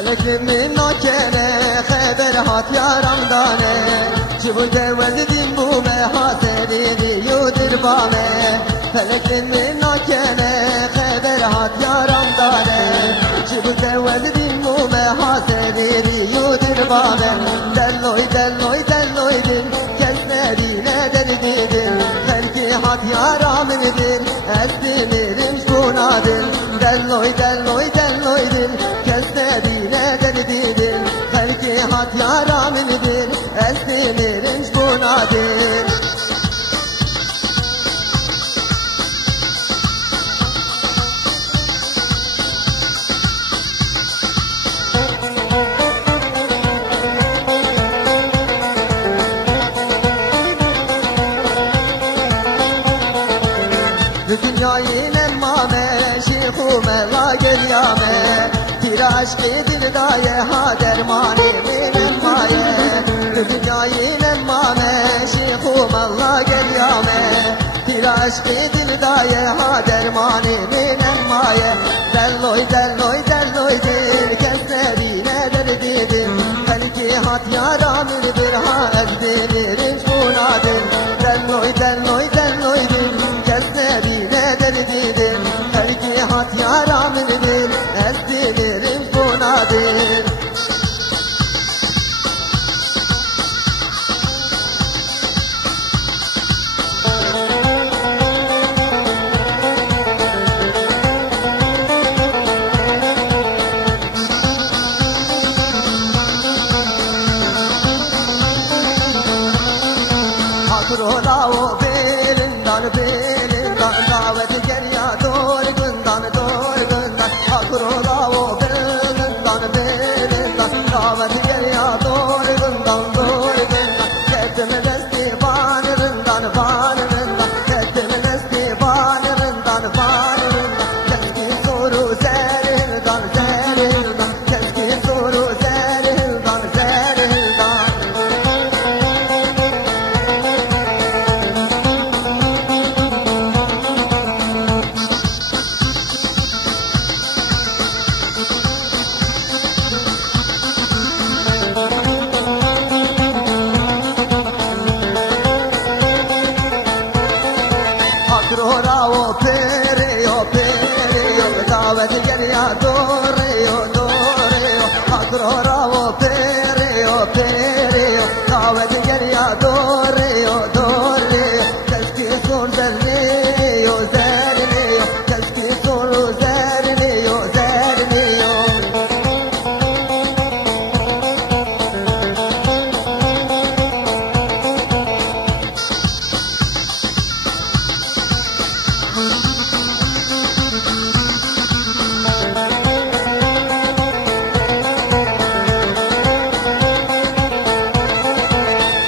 Feleklimin akene haber hat yaramdane Cibu develdin bu mehaseri yudir bame Feleklimin akene haber hat yaramdane Cibu develdin bu mehaseri yudir bame Delloy delloy delloy din kesmedine derdidin Felki hat yaramındır esdimirim şunadır Delloy delloy delloy din kesmedine derdidin Felki hat yaramındır esdimirim şunadır Dünyayı nemmame şihume la gelyame Bir aşkı dildaye ha dermanimi nemmaye Dünyayı nemmame şihume la gelyame Bir aşkı dildaye ha dermanimi nemmaye Delloy delloy delloy dil keslerine derdidir Felki hat yaramırdır ha ezdimirin şunadır Delloy delloy delloy dil keslerine derdidir Felki hat yaramırdır ezdimirin şunadır Hakrolao belinden belinden daveti geriye dorgundan dorgundan Hakrolao belinden belinden daveti geriye dorgundan dorgundan Ketimi desti banırından banırından Ketimi desti banırından banırından Keskin soru zerhildan zerhildan Keskin soru zerhildan zerhildan Hakrolao pereo pereo daveti geriye doreo doreo Hakrolao pereo pereo daveti geriye doreo doreo Keskin sor zerleo zerleo Keskin sor zerleo zerleo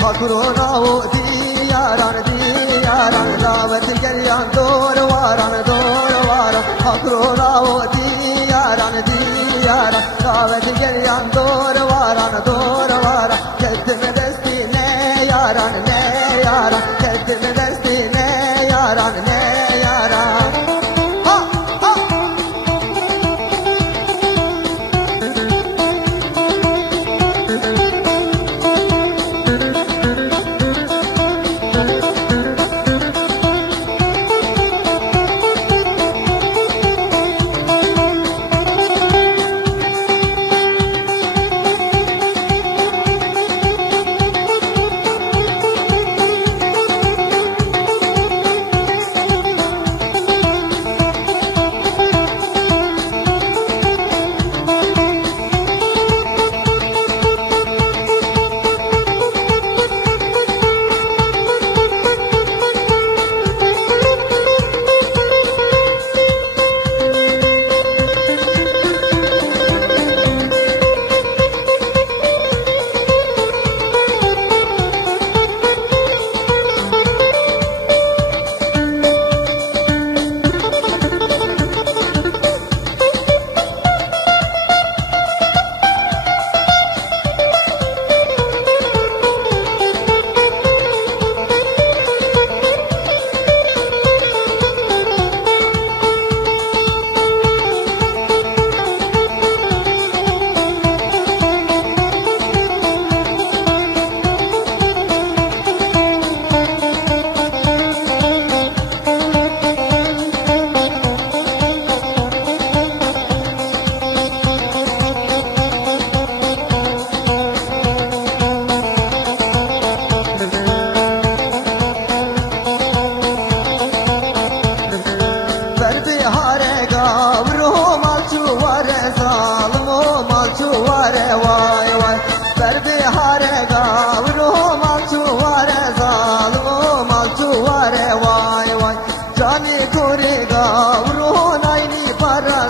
Hakrolao diyaran diyaran daveti geriyan doğru varan doğru varan Hakrolao diyaran diyaran daveti geriyan doğru varan doğru varan Kendime desti ne yaran ne yaran Kendime desti ne yaran ne yaran Ha ha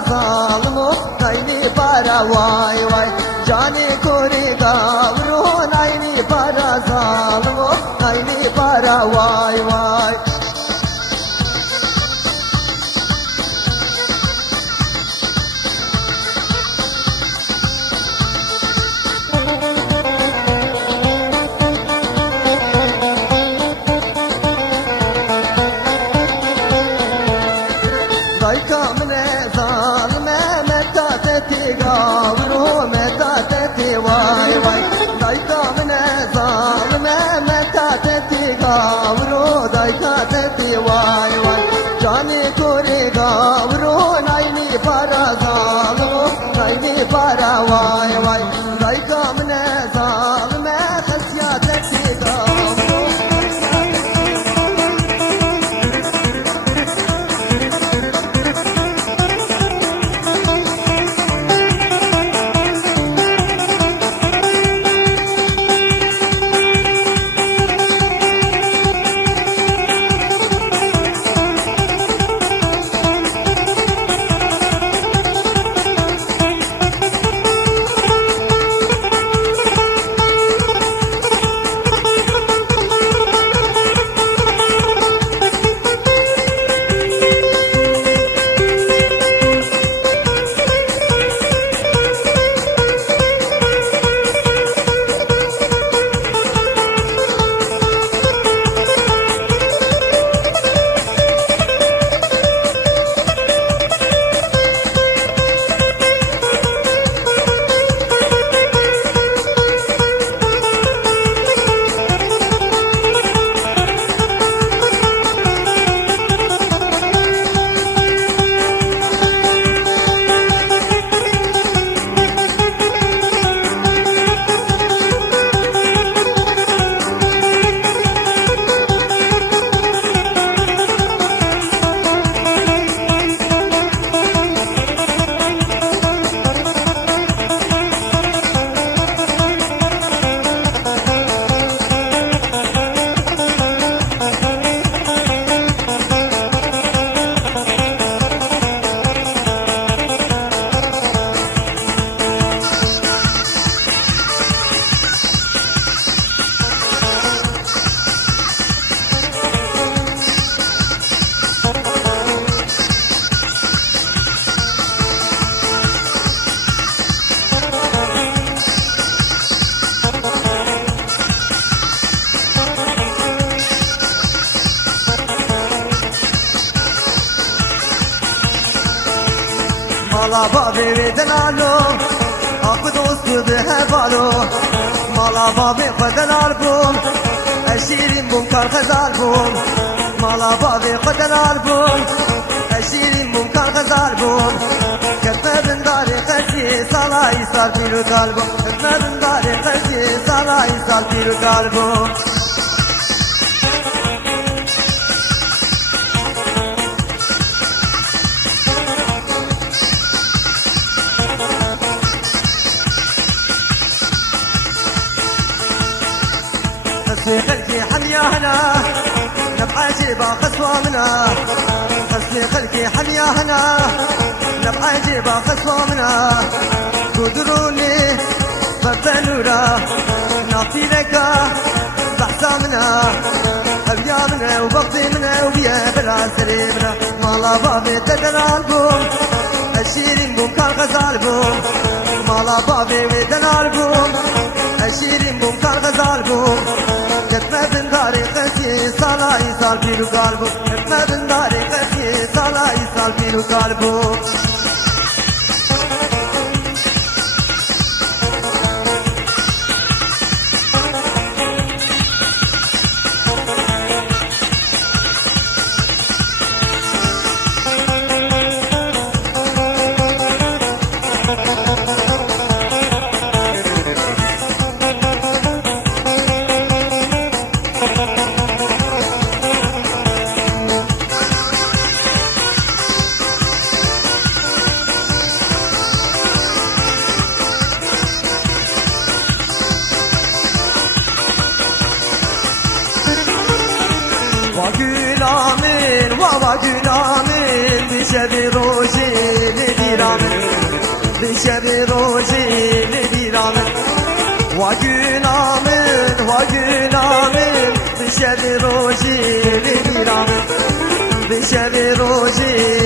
zalmo nayni para vay vay Cani kori gavru nayni para zalmo nayni para vay vay Dayka mne zalme metateti gavru metateti vay vay Dayka mne zalme metateti gavru dayka teti vay vay Cani kuri gavru nayni para zalmo nayni para vay vay Dayka mne zalme khasyateti gavru Mala babe vedanalo Ak dostu de hevalo Mala babe qadar bum Eşirin bum kar khazar bum Mala babe qadar bum Eşirin bum kar khazar bum Ketme bin dari qasi salai sar piru kalbum Ketme bin dari qasi salai sar piru kalbum خسي خلقي حمياهنا نبقى جيبا خسوة منا خسي خلقي حمياهنا نبقى جيبا خسوة منا قدروني فبتنورا نعطي لك بحثا منا أبيا منا وبغضي منا وبيا بلا سريمنا مالا بابي تدلال بوم الشيرين بوم كان غزال بوم مالا بابي ودلال بوم الشيرين بوم كان غزال بوم Gitme bin tarikati sana isal piru kalbu Gitme bin tarikati sana isal piru kalbu Gül amin, vava gül amin, bir şey bir roji بشبي روجي لبيرامن وقنامن بشبي روجي لبيرامن بشبي روجي